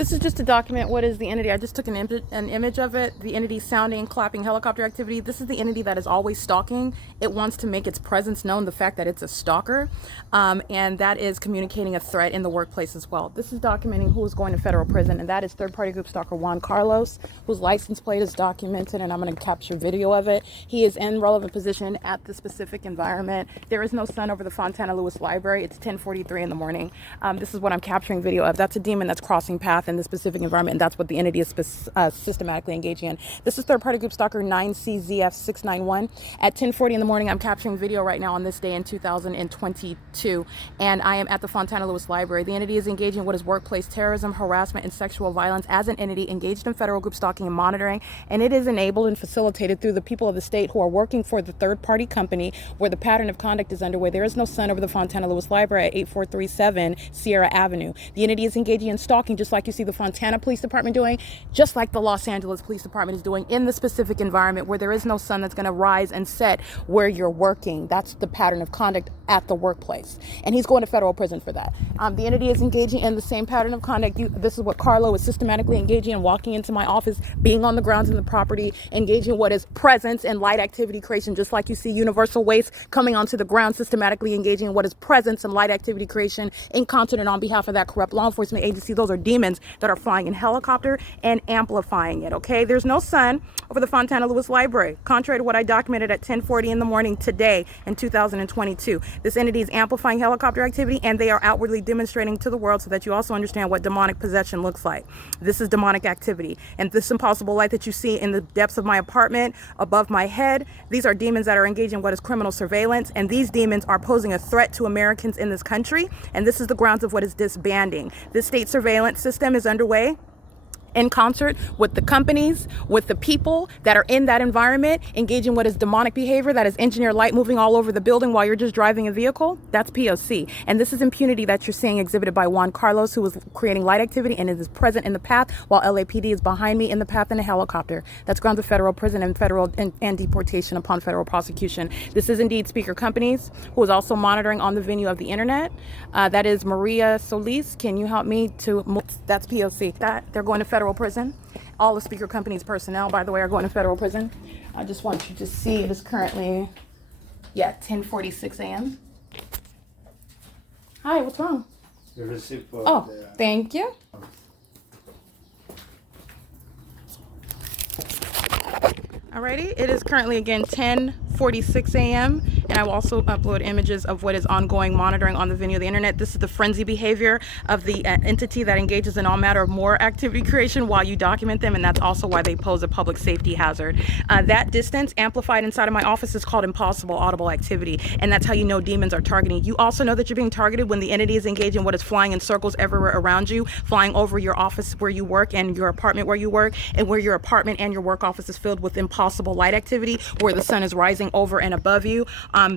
This is just to document what is the entity. I just took an image of it. The entity sounding, clapping, helicopter activity. This is the entity that is always stalking. It wants to make its presence known, the fact that it's a stalker, and that is communicating a threat in the workplace as well. This is documenting who is going to federal prison, and that is third-party group stalker Juan Carlos, whose license plate is documented, and I'm going to capture video of it. He is in relevant position at the specific environment. There is no sun over the Fontana Lewis Library. It's 10:43 in the morning. This is what I'm capturing video of. That's a demon that's crossing path in this specific environment, and that's what the entity is systematically engaging in. This is third-party group stalker 9CZF691. At 10:40 in the morning, I'm capturing video right now on this day in 2022, and I am at the Fontana Lewis Library. The entity is engaging in what is workplace terrorism, harassment, and sexual violence as an entity engaged in federal group stalking and monitoring, and it is enabled and facilitated through the people of the state who are working for the third-party company where the pattern of conduct is underway. There is no sun over the Fontana Lewis Library at 8437 Sierra Avenue. The entity is engaging in stalking, just like you see the Fontana Police Department doing, just like the Los Angeles Police Department is doing in the specific environment where there is no sun that's going to rise and set where you're working. That's the pattern of conduct at the workplace. And he's going to federal prison for that. The entity is engaging in the same pattern of conduct. This is what Carlo is systematically engaging in, walking into my office, being on the grounds in the property, engaging what is presence and light activity creation, just like you see Universal Waste coming onto the ground, systematically engaging in what is presence and light activity creation in concert and on behalf of that corrupt law enforcement agency. Those are demons that are flying in helicopter and amplifying it, okay? There's no sun over the Fontana Lewis Library, contrary to what I documented at 10:40 in the morning today in 2022. This entity is amplifying helicopter activity, and they are outwardly demonstrating to the world so that you also understand what demonic possession looks like. This is demonic activity. And this impossible light that you see in the depths of my apartment, above my head, these are demons that are engaging in what is criminal surveillance, and these demons are posing a threat to Americans in this country, and this is the grounds of what is disbanding. This state surveillance system is underway in concert with the companies, with the people that are in that environment, engaging what is demonic behavior, that is engineered light moving all over the building while you're just driving a vehicle. That's P.O.C. And this is impunity that you're seeing exhibited by Juan Carlos, who is creating light activity and is present in the path while LAPD is behind me in the path in a helicopter. That's grounds of federal prison and federal and deportation upon federal prosecution. This is indeed Speaker Companies, who is also monitoring on the venue of the internet. That is Maria Solis. Can you help me to, that's P.O.C. That they're going to federal prison. All the Speaker Company's personnel, by the way, are going to federal prison. I just want you to see it is currently, 10:46 a.m. Hi, what's wrong? The receipt for Thank you. Alrighty, it is currently again 10:46 a.m. and I will also upload images of what is ongoing monitoring on the venue of the internet. This is the frenzy behavior of the entity that engages in all matter of more activity creation while you document them, and that's also why they pose a public safety hazard. That distance amplified inside of my office is called impossible audible activity, and that's how you know demons are targeting. You also know that you're being targeted when the entity is engaged in what is flying in circles everywhere around you, flying over your office where you work and your apartment where you work, and where your apartment and your work office is filled with impossible light activity, where the sun is rising over and above you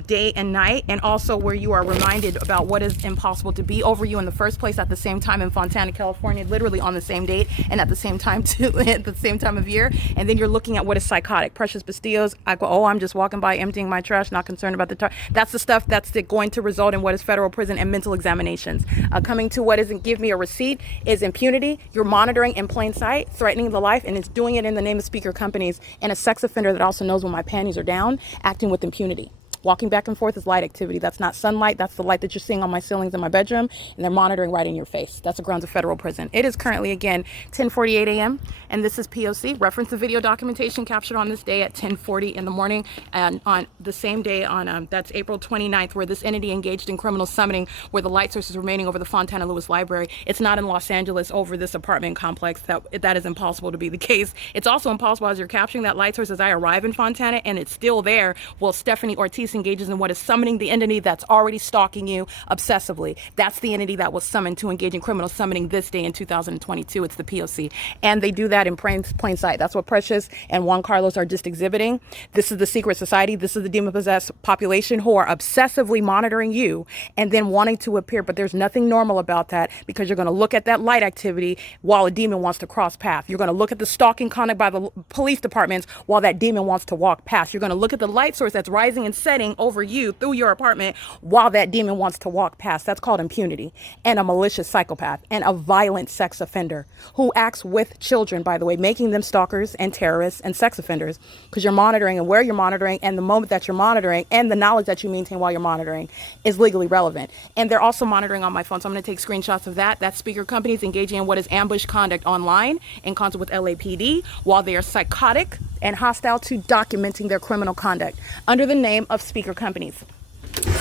day and night, and also where you are reminded about what is impossible to be over you in the first place at the same time in Fontana, California, literally on the same date and at the same time too, at the same time of year. And then you're looking at what is psychotic. Precious Bastillos, I go, I'm just walking by emptying my trash, not concerned about the that's the stuff that's going to result in what is federal prison and mental examinations. Coming to what isn't give me a receipt is impunity. You're monitoring in plain sight, threatening the life, and it's doing it in the name of Speaker Companies, and a sex offender that also knows when my panties are down, acting with impunity. Walking back and forth is light activity. That's not sunlight. That's the light that you're seeing on my ceilings in my bedroom, and they're monitoring right in your face. That's the grounds of federal prison. It is currently, again, 10:48 a.m., and this is P.O.C. Reference the video documentation captured on this day at 10:40 in the morning, and on the same day, on that's April 29th, where this entity engaged in criminal summoning, where the light source is remaining over the Fontana Lewis Library. It's not in Los Angeles over this apartment complex. That is impossible to be the case. It's also impossible as you're capturing that light source as I arrive in Fontana, and it's still there. Well, Stephanie Ortiz engages in what is summoning the entity that's already stalking you obsessively. That's the entity that was summoned to engage in criminal summoning this day in 2022. It's the P.O.C. And they do that in plain sight. That's what Precious and Juan Carlos are just exhibiting. This is the secret society. This is the demon-possessed population who are obsessively monitoring you and then wanting to appear. But there's nothing normal about that, because you're going to look at that light activity while a demon wants to cross path. You're going to look at the stalking conduct by the police departments while that demon wants to walk past. You're going to look at the light source that's rising and setting presiding over you through your apartment while that demon wants to walk past. That's called impunity. And a malicious psychopath and a violent sex offender who acts with children, by the way, making them stalkers and terrorists and sex offenders, because you're monitoring, and where you're monitoring and the moment that you're monitoring and the knowledge that you maintain while you're monitoring is legally relevant. And they're also monitoring on my phone. So I'm going to take screenshots of that. That's speaker companies engaging in what is ambush conduct online in concert with LAPD while they are psychotic and hostile to documenting their criminal conduct under the name of speaker companies.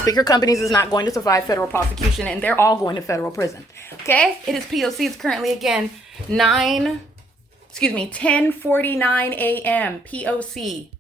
Speaker companies is not going to survive federal prosecution, and they're all going to federal prison. Okay? It is P.O.C. It's currently, again, 10:49 a.m. P.O.C.